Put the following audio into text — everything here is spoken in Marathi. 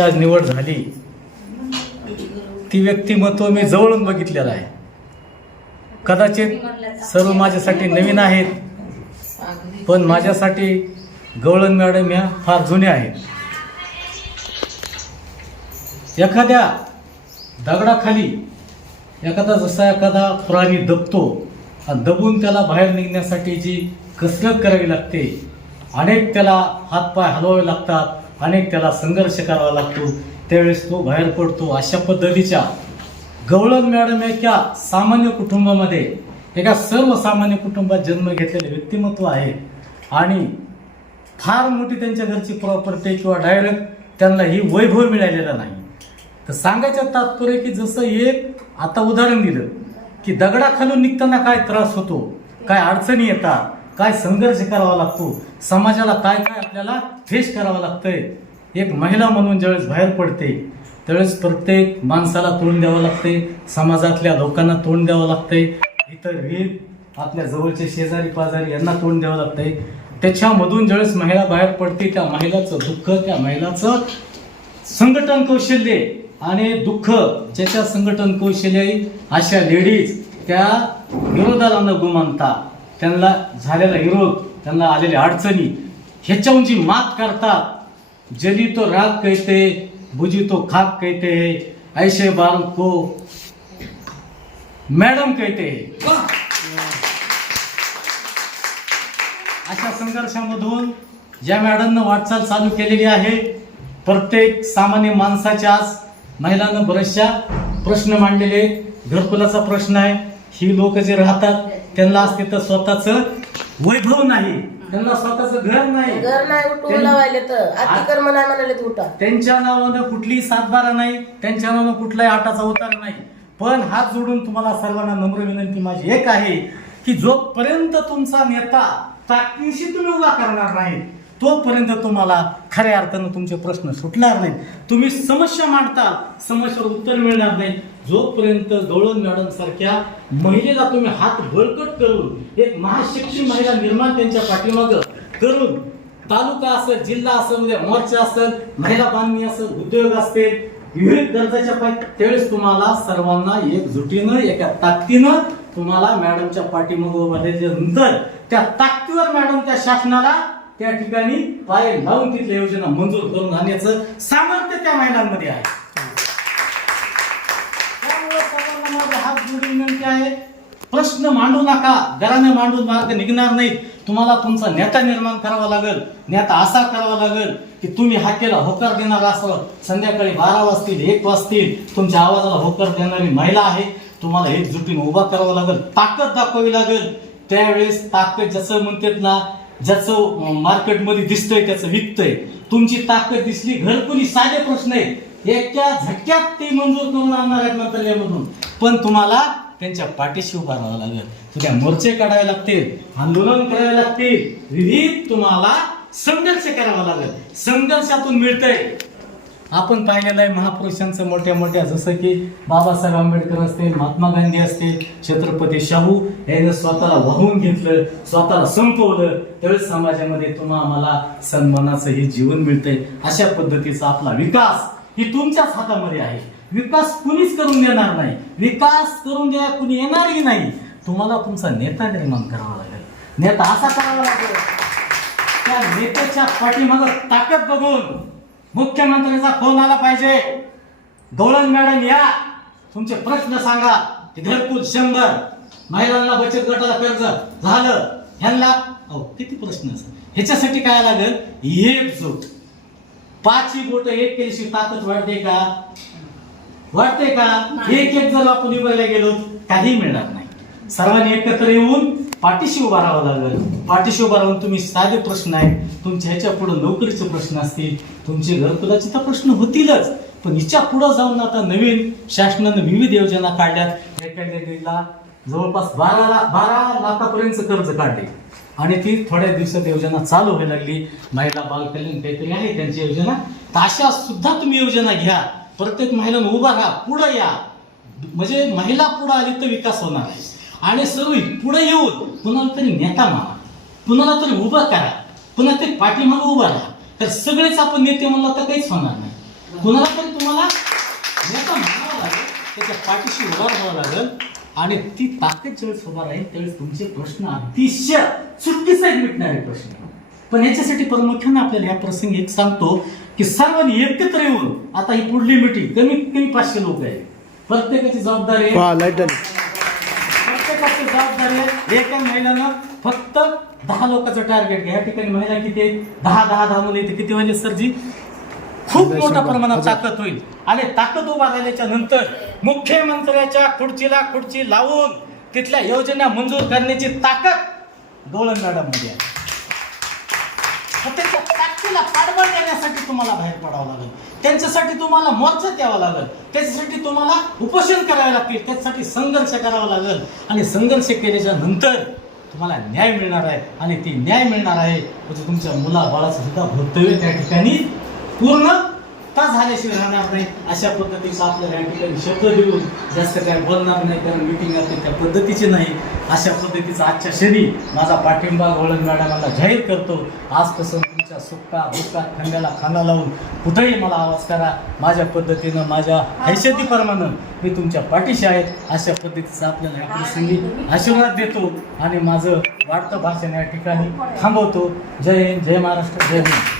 आज निवड झाली ती व्यक्तिमत्व मी जवळून बघितलेलं आहे. कदाचित सर्व माझ्यासाठी नवीन आहेत, पण माझ्यासाठी गवळण मॅडम ह्या फार जुन्या आहेत. एखाद्या दगडाखाली एखादा प्राणी दबतो आणि दबून त्याला बाहेर निघण्यासाठी जी कसरत करावी लागते, अनेक त्याला हातपाय हलवावे लागतात, अनेक त्याला संघर्ष करावा लागतो, त्यावेळेस तो बाहेर पडतो. अशा पद्धतीच्या गवळण मॅडम एका सामान्य कुटुंबामध्ये, एका सर्वसामान्य कुटुंबात जन्म घेतलेले व्यक्तिमत्व आहे आणि फार मोठी त्यांच्या घरची प्रॉपर्टी किंवा डायरेक्ट त्यांना ही वैभव मिळालेलं नाही. तर सांगायचं तात्पर्य की जसं एक आता उदाहरण दिलं की दगडाखालून निघताना काय त्रास होतो, काय अडचणी येतात, काय संघर्ष करावा लागतो, समाजाला काय काय आपल्याला फेस करावं लागतंय. एक महिला म्हणून ज्यावेळेस बाहेर पडते त्यावेळेस प्रत्येक माणसाला तोंड द्यावं लागते, समाजातल्या लोकांना तोंड द्यावं लागतंय, इतर विविध आपल्या जवळचे शेजारी पाजारी यांना तोंड द्यावं लागतंय. त्याच्यामधून ज्यावेळेस महिला बाहेर पडते त्या महिलाचं दुःख, त्या महिलाचं संघटन कौशल्य आणि दुःख, ज्याच्या संघटन कौशल्य अशा लेडीज त्या विरोधाला न गुमानता त्यांना झालेला विरोध, त्यांना आलेल्या अडचणी ह्याच्याहून जी मात करतात. जली तो राग कहते, बुझी तो खाक कहते, ऐसे बाल को मॅडम कहते. अशा संघर्षामधून ज्या मॅडमनं वाटचाल चालू केलेली आहे, प्रत्येक सामान्य माणसाच्या आज महिलांना बरेचशा प्रश्न मांडलेले. घरकुलाचा प्रश्न आहे, ही लोक जे राहतात त्यांना आज तिथं स्वतःचं वैभव नाही, त्यांना स्वतःचं घर नाही, त्यांच्या नावानं कुठलीही सातबारा नाही, त्यांच्या नावानं कुठलाही आटाचा उतार नाही. पण हात जोडून तुम्हाला सर्वांना नम्र विनंती माझी एक आहे की जोपर्यंत तुमचा नेता ताकदीशी तुम्ही उभा करणार नाही तोपर्यंत तुम्हाला खऱ्या अर्थानं तुमचे प्रश्न सुटणार नाहीत. तुम्ही समस्या मांडता, समस्येवर उत्तर मिळणार नाही. जोपर्यंत गवळण मॅडम सारख्या महिलेला तुम्ही हात बळकट करून एक महाशिक्षी महिला निर्माण त्यांच्या पाठीमागं करून, तालुका असेल, जिल्हा असेल, उद्या मोर्चा असेल, महिला बांधणी असेल, उद्योग असतील, विविध दर्जाच्या पाहिजे, त्यावेळेस तुम्हाला सर्वांना एकजुटीनं एका ताकदीनं तुम्हाला मॅडमच्या पाठीमागं उभारल्याच्या नंतर त्या ताकदीवर मॅडम त्या शासनाला त्या ठिकाणी पाय लावून तिथल्या योजना मंजूर करून आणण्याचं सामर्थ्य त्या महिलांमध्ये आहे. त्यामुळे सर्वांना माझा हात जोडून विनंती आहे, प्रश्न मांडू नका, घराने मांडून मार्ग निघणार नाहीत. तुम्हाला तुमचा नेता निर्माण करावा लागेल. नेता असा करावा लागेल की तुम्ही हाकेला होकार देणार असं संध्याकाळी 12 वाजतील 1 वाजतील तुमच्या आवाजाला होकार देणारी महिला आहे. तुम्हाला एकजुटीने उभा करावा लागेल, ताकद दाखवावी लागेल. त्यावेळेस ताकद जसं म्हणतात ना, ज्याचं मार्केटमध्ये दिसतंय त्याचं विकतंय, तुमची ताकद दिसली. घरकुली साधे प्रश्न आहेत, एका झटक्यात ते मंजूर करून आणणार आहेत मंत्रालयामधून, पण तुम्हाला त्यांच्या पाठीशी उभा राहावं लागेल. तुझ्या मोर्चे काढावे लागतील, आंदोलन करावे लागतील, विविध तुम्हाला संघर्ष करावा लागेल. संघर्षातून मिळतंय. आपण पाहिलेलं आहे महापुरुषांचं मोठ्या मोठ्या, जसं की बाबासाहेब आंबेडकर असतील, महात्मा गांधी असतील, छत्रपती शाहू यांनी स्वतःला वाहून घेतलं, स्वतःला संपवलं, त्यावेळेस समाजामध्ये तुम्हा आम्हाला सन्मानाचं हे जीवन मिळतंय. अशा पद्धतीचा आपला विकास ही तुमच्याच हातामध्ये आहे. विकास कुणीच करून देणार नाही, विकास करून द्या कुणी येणारही नाही. तुम्हाला तुमचा नेता निर्माण करावा लागेल. नेता असा करावा लागेल, त्या नेत्याच्या पाठीमागं ताकद बघून मुख्यमंत्र्यांचा फोन आला पाहिजे, गवळण मॅडम या, तुमचे प्रश्न सांगा. घरकुल 100, महिलांना बचत गटाला कर्ज झालं, ह्यांना किती प्रश्न असतात. ह्याच्यासाठी काय लागेल, एकजूट. 5 बोट एक केल्याशिवाय ताकद वाढते का? वाटते का? एक एक जर आपण उभारला गेलो काही मिळणार नाही. सर्वांनी एकत्र येऊन पाठीशी उभा राहावं लागेल. पाठीशी उभा राहून तुम्ही साधे प्रश्न आहेत, तुमच्या ह्याच्या पुढे नोकरीचे प्रश्न असतील, तुमचे घरकुलाचे तर प्रश्न होतीलच, पण हिच्या पुढे जाऊन आता नवीन शासनानं विविध योजना काढल्यात. एका लेडीला जवळपास 12 लाखापर्यंत कर्ज काढले आणि ती थोड्या दिवसात योजना चालू व्हायला लागली. महिला बाल कल्याण काहीतरी आहे त्यांची योजना. तर अशा सुद्धा तुम्ही योजना घ्या. प्रत्येक महिलांना उभा राहा, पुढे या, म्हणजे महिला पुढे आली तर विकास होणार आहे. आणि सर्व पुढे येऊन कुणाला तरी नेता माना, कुणाला तरी उभं करा, पुन्हा ते पाठीमागे उभा राहा. तर सगळेच आपण नेते म्हणलं तर काहीच होणार नाही. कुणाला तरी तुम्हाला नेता म्हणावं लागेल, त्याच्या पाठीशी उभा राहावं लागेल आणि ती ताकद ज्यावेळेस उभा राहील त्यावेळेस तुमचे प्रश्न अतिशय सुट्टीसहित मिटणारे प्रश्न. पण याच्यासाठी प्रामुख्याने आपल्याला या प्रसंगी एक सांगतो की सर्वांनी एकत्र येऊन, आता ही पुढली मीटिंग कमीत कमी 500 लोक आहेत, प्रत्येकाची जबाबदारी आहे, प्रत्येकाची जबाबदारी आहे. एका महिलानं फक्त 10 लोकांचं टार्गेट घ्या. या ठिकाणी महिला किती आहेत? 10 मुलं येते. किती म्हणजे सरजी? खूप मोठ्या प्रमाणात ताकद होईल. आणि ताकद उभा राहिल्याच्या नंतर मुख्यमंत्र्याच्या खुर्चीला खुर्ची लावून तिथल्या योजना मंजूर करण्याची ताकद गवळण मॅडममध्ये आहे. त्याच्या ताकदीला पाठबळ देण्यासाठी तुम्हाला बाहेर पडावं लागेल, त्यांच्यासाठी तुम्हाला मोर्चा द्यावा लागेल, त्याच्यासाठी तुम्हाला उपोषण करावे लागतील, त्याच्यासाठी संघर्ष करावा लागेल. आणि संघर्ष केल्याच्या नंतर तुम्हाला न्याय मिळणार आहे. आणि ती न्याय मिळणार आहे म्हणजे तुमच्या मुलाबाळाचं सुद्धा भवितव्य त्या ठिकाणी पूर्ण झाल्याशिवाय राहणार नाही. अशा पद्धतीचा आपल्याला या ठिकाणी शब्द देऊन जास्त काय बोलणार नाही, कारण मीटिंग आपली त्या पद्धतीची नाही. अशा पद्धतीचा आजच्या क्षणी माझा पाठिंबा गवळण मॅडमांना जाहीर करतो. आजपासून तुमच्या सुक्का दुःखात खंड्याला खांदा लावून कुठेही मला आवाज करा. माझ्या पद्धतीनं, माझ्या हैसियतीप्रमाणे मी तुमच्या पाठीशी आहेत. अशा पद्धतीचा आपल्याला या प्रसंगी आशीर्वाद देतो आणि माझं वाढतं भाषण या ठिकाणी थांबवतो. जय हिंद, जय महाराष्ट्र, जय हिंद.